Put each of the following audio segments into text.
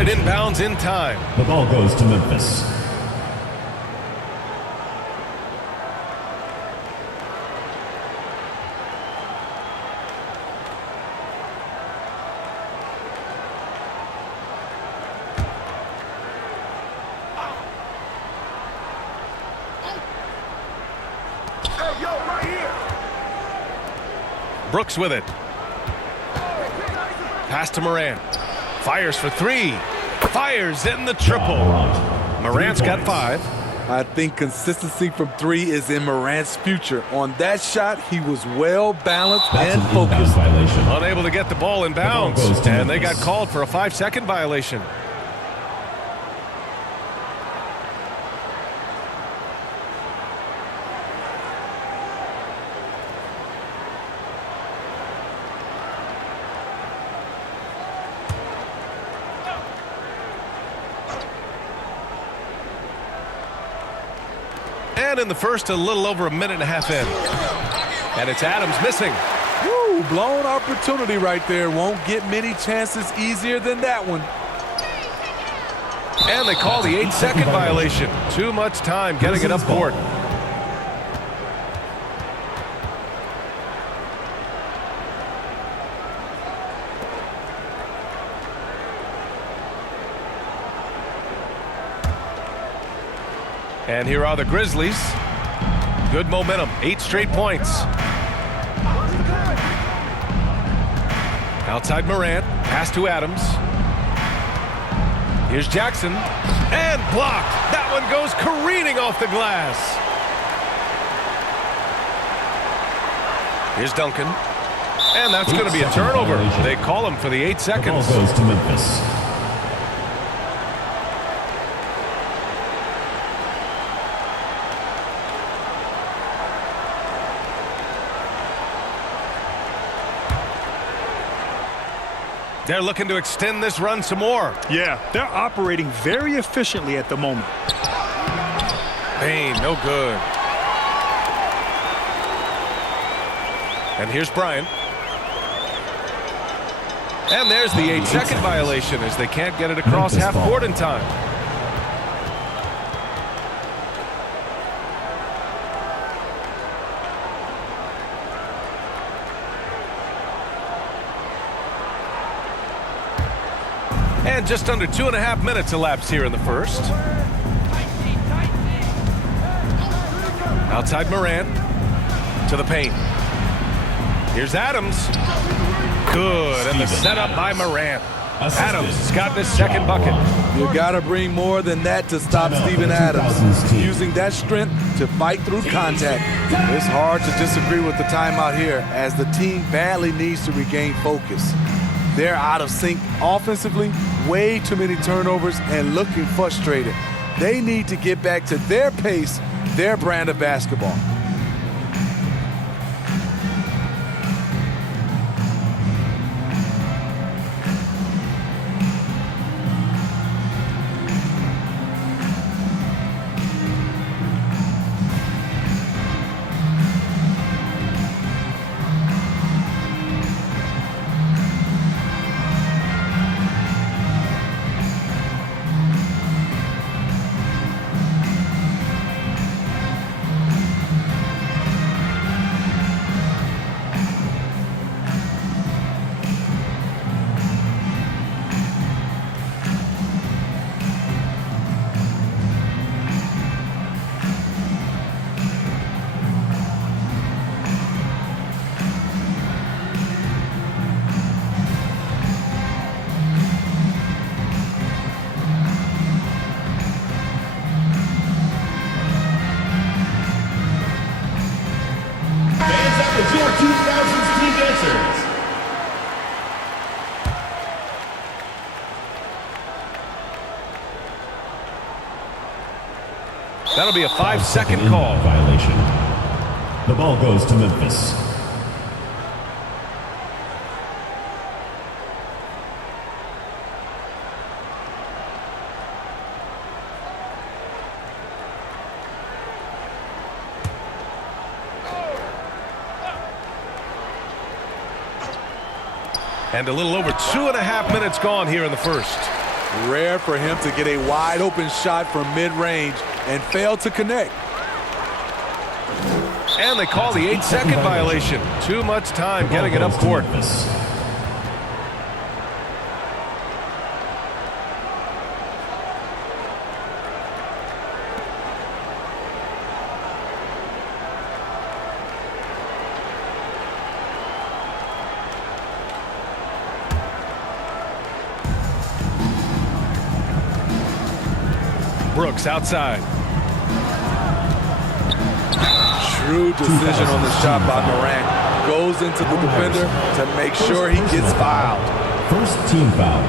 it inbounds in time. The ball goes to Memphis. Brooks with it. Pass to Morant. Fires for three. Fires in the triple. Morant's got 5. I think consistency from 3 is in Morant's future. On that shot, he was well balanced and focused. Unable to get the ball in bounds. And they got called for a 5-second violation. And in the first, a little over a minute and a half in. And it's Adams missing. Woo, blown opportunity right there. Won't get many chances easier than that one. And they call the 8-second violation. Too much time getting it up court. And here are the Grizzlies. Good momentum, 8 straight points. Outside Morant, pass to Adams. Here's Jackson, and blocked. That one goes careening off the glass. Here's Duncan, and that's going to be a turnover. They call him for the 8 seconds. The ball goes to Memphis. They're looking to extend this run some more. Yeah, they're operating very efficiently at the moment. Payne, no good. And here's Bryant. And there's the 8-second violation as they can't get it across half court in time. And just under 2.5 minutes elapsed here in the first. Outside Morant to the paint. Here's Adams. Good, and the setup by Morant. Adams has got this second bucket. You gotta bring more than that to stop Steven Adams. Using that strength to fight through contact. It's hard to disagree with the timeout here as the team badly needs to regain focus. They're out of sync offensively, way too many turnovers, and looking frustrated. They need to get back to their pace, their brand of basketball. Your 2000s team dancers. That'll be a 5-second call. Violation. The ball goes to Memphis. And a little over 2.5 minutes gone here in the first. Rare for him to get a wide open shot from mid-range and fail to connect. And they call the 8-second violation. Too much time getting it up court. Brooks outside. Shrewd decision on the shot by Morant. Goes into the defender to make sure he gets fouled. First team foul.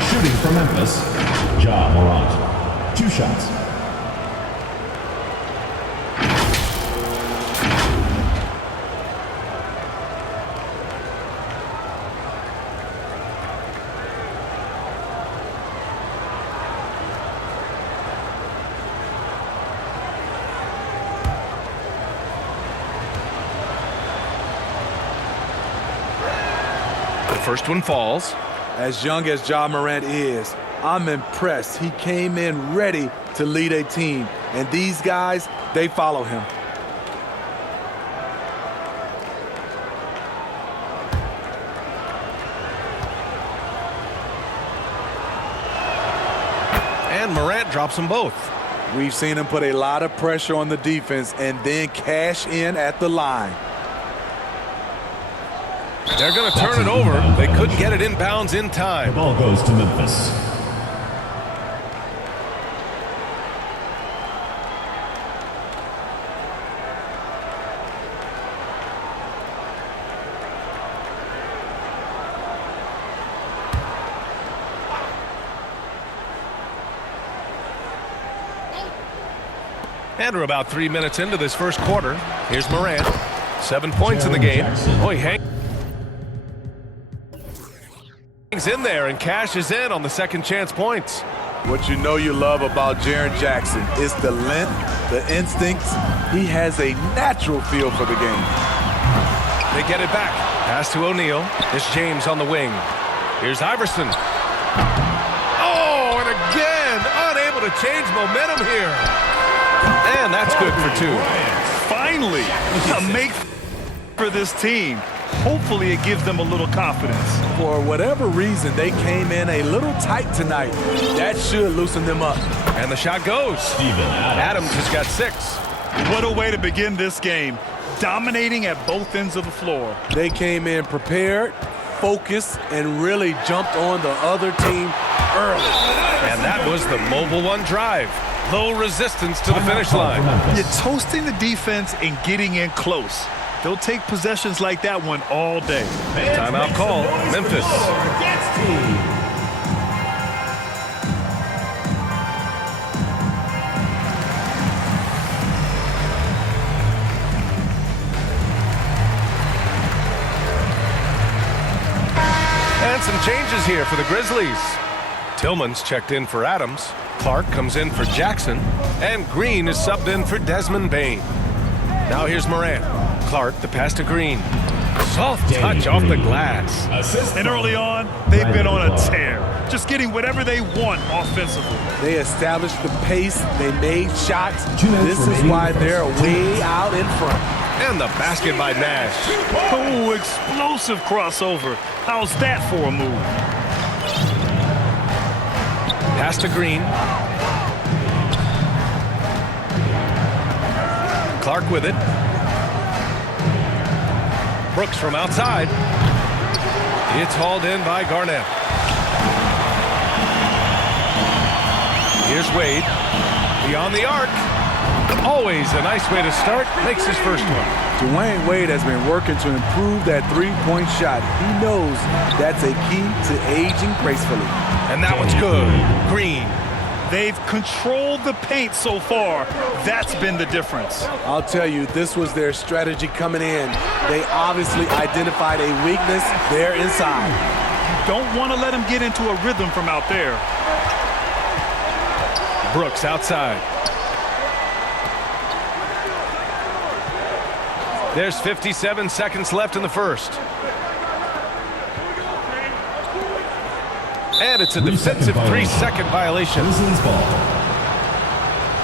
Shooting for Memphis, Ja Morant. 2 shots. First one falls. As young as Ja Morant is, I'm impressed. He came in ready to lead a team. And these guys, they follow him. And Morant drops them both. We've seen him put a lot of pressure on the defense and then cash in at the line. They're going to turn it over. They couldn't get it inbounds in time. The ball goes to Memphis. And we're about 3 minutes into this first quarter. Here's Morant. 7 points in the game. Oh, he hangs in there and cashes in on the second chance points. What you know you love about Jaren Jackson is the length, the instincts. He has a natural feel for the game. They get it back. Pass to O'Neal. It's James on the wing. Here's Iverson. Oh, and again, unable to change momentum here. And that's good for 2. Finally, a make for this team. Hopefully it gives them a little confidence. For whatever reason, they came in a little tight tonight. That should loosen them up. And the shot goes. Adams has got 6. What a way to begin this game. Dominating at both ends of the floor. They came in prepared, focused, and really jumped on the other team early. And that was the Mobile One drive. Low resistance to the finish line. You're toasting the defense and getting in close. They'll take possessions like that one all day. Timeout call, Memphis. And some changes here for the Grizzlies. Tillman's checked in for Adams. Clark comes in for Jackson. And Green is subbed in for Desmond Bane. Now here's Morant. Clark, the pass to Green. Soft touch off the glass. And early on, they've been on a tear. Just getting whatever they want offensively. They established the pace. They made shots. This is why they're way out in front. And the basket by Nash. Oh, explosive crossover. How's that for a move? Pass to Green. Clark with it. Brooks from outside. It's hauled in by Garnett. Here's Wade. Beyond the arc. Always a nice way to start. Makes his first one. Dwayne Wade has been working to improve that three-point shot. He knows that's a key to aging gracefully. And that one's good. Green. They've controlled the paint so far. That's been the difference. I'll tell you, this was their strategy coming in. They obviously identified a weakness there inside. Don't want to let them get into a rhythm from out there. Brooks outside. There's 57 seconds left in the first. And it's a defensive 3-second violation. Grizzlies ball.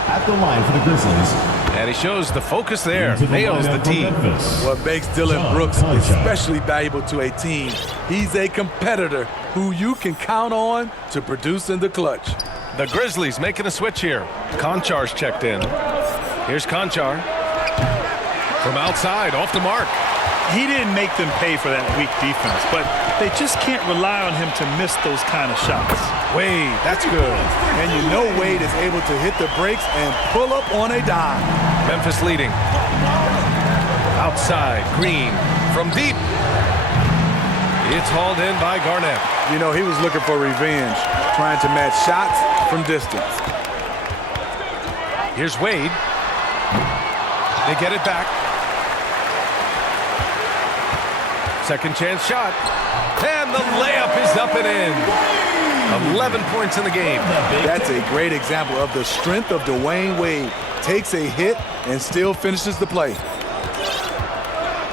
At the line for the Grizzlies. And he shows the focus there. Into the Nails the lineup from tee. Memphis. What makes Dylan John Brooks Conchar. especially valuable to a team, he's a competitor who you can count on to produce in the clutch. The Grizzlies making a switch here. Konchar's checked in. Here's Konchar. From outside, off the mark. He didn't make them pay for that weak defense, but they just can't rely on him to miss those kind of shots. Wade, that's good. And you know Wade is able to hit the brakes and pull up on a dime. Memphis leading. Outside, Green from deep. It's hauled in by Garnett. You know, he was looking for revenge, trying to match shots from distance. Here's Wade. They get it back. Second chance shot. And the layup is up and in. 11 points in the game. That's a great example of the strength of Dwayne Wade. Takes a hit and still finishes the play.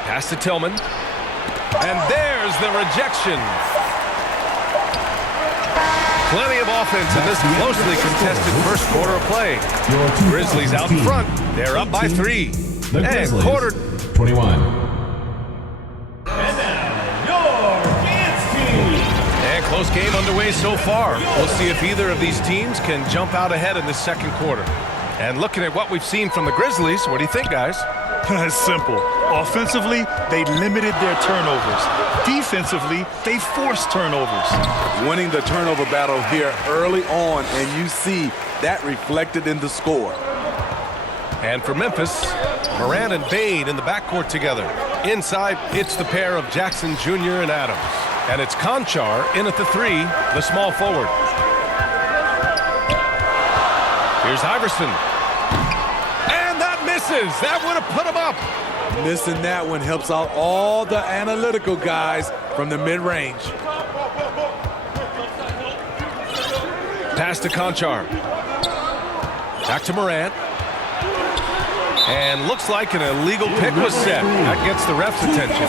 Pass to Tillman. And there's the rejection. Plenty of offense in this closely contested first quarter of play. Grizzlies out in front. They're up by 3. The And Grizzlies, quarter. 21. And close game underway so far. We'll see if either of these teams can jump out ahead in the second quarter. And looking at what we've seen from the Grizzlies, what do you think, guys? It's simple. Offensively, they limited their turnovers. Defensively, they forced turnovers. Winning the turnover battle here early on, and you see that reflected in the score. And for Memphis, Morant and Bane in the backcourt together. Inside, it's the pair of Jackson Jr. and Adams. And it's Konchar in at the 3, the small forward. Here's Iverson. And that misses. That would have put him up. Missing that one helps out all the analytical guys from the mid-range. Pass to Konchar. Back to Morant. And looks like an illegal pick was set. That gets the ref's attention.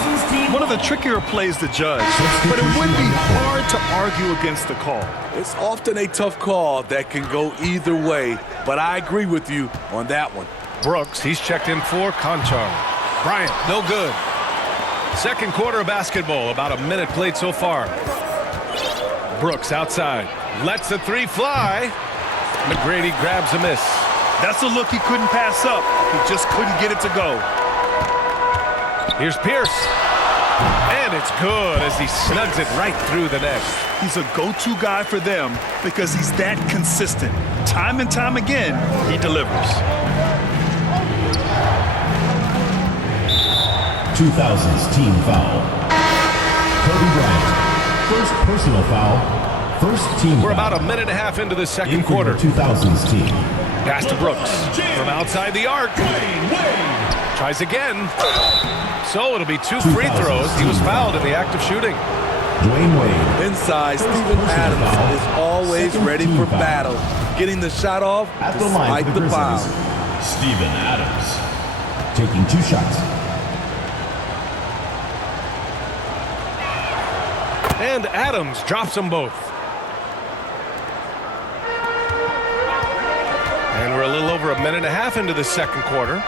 One of the trickier plays to judge, but it would be hard to argue against the call. It's often a tough call that can go either way, but I agree with you on that one. Brooks, he's checked in for Konchar. Bryant, no good. Second quarter of basketball, about a minute played so far. Brooks outside, lets the 3 fly. McGrady grabs a miss. That's a look he couldn't pass up. He just couldn't get it to go. Here's Pierce. And it's good as he snugs it right through the net. He's a go-to guy for them because he's that consistent. Time and time again, he delivers. 2000s team foul. Kobe Bryant. First personal foul. First team We're foul. about a minute and a half into the second In for quarter. your 2000s team. Pass to Brooks from outside the arc. Tries again. So it'll be 2 free throws. He was fouled in the act of shooting. Dwayne Wade. Inside, Steven Adams is always ready for battle, getting the shot off At the line despite for the the foul. Grizzlies, Steven Adams. Taking 2 shots. And Adams drops them both. And we're a little over a minute and a half into the second quarter.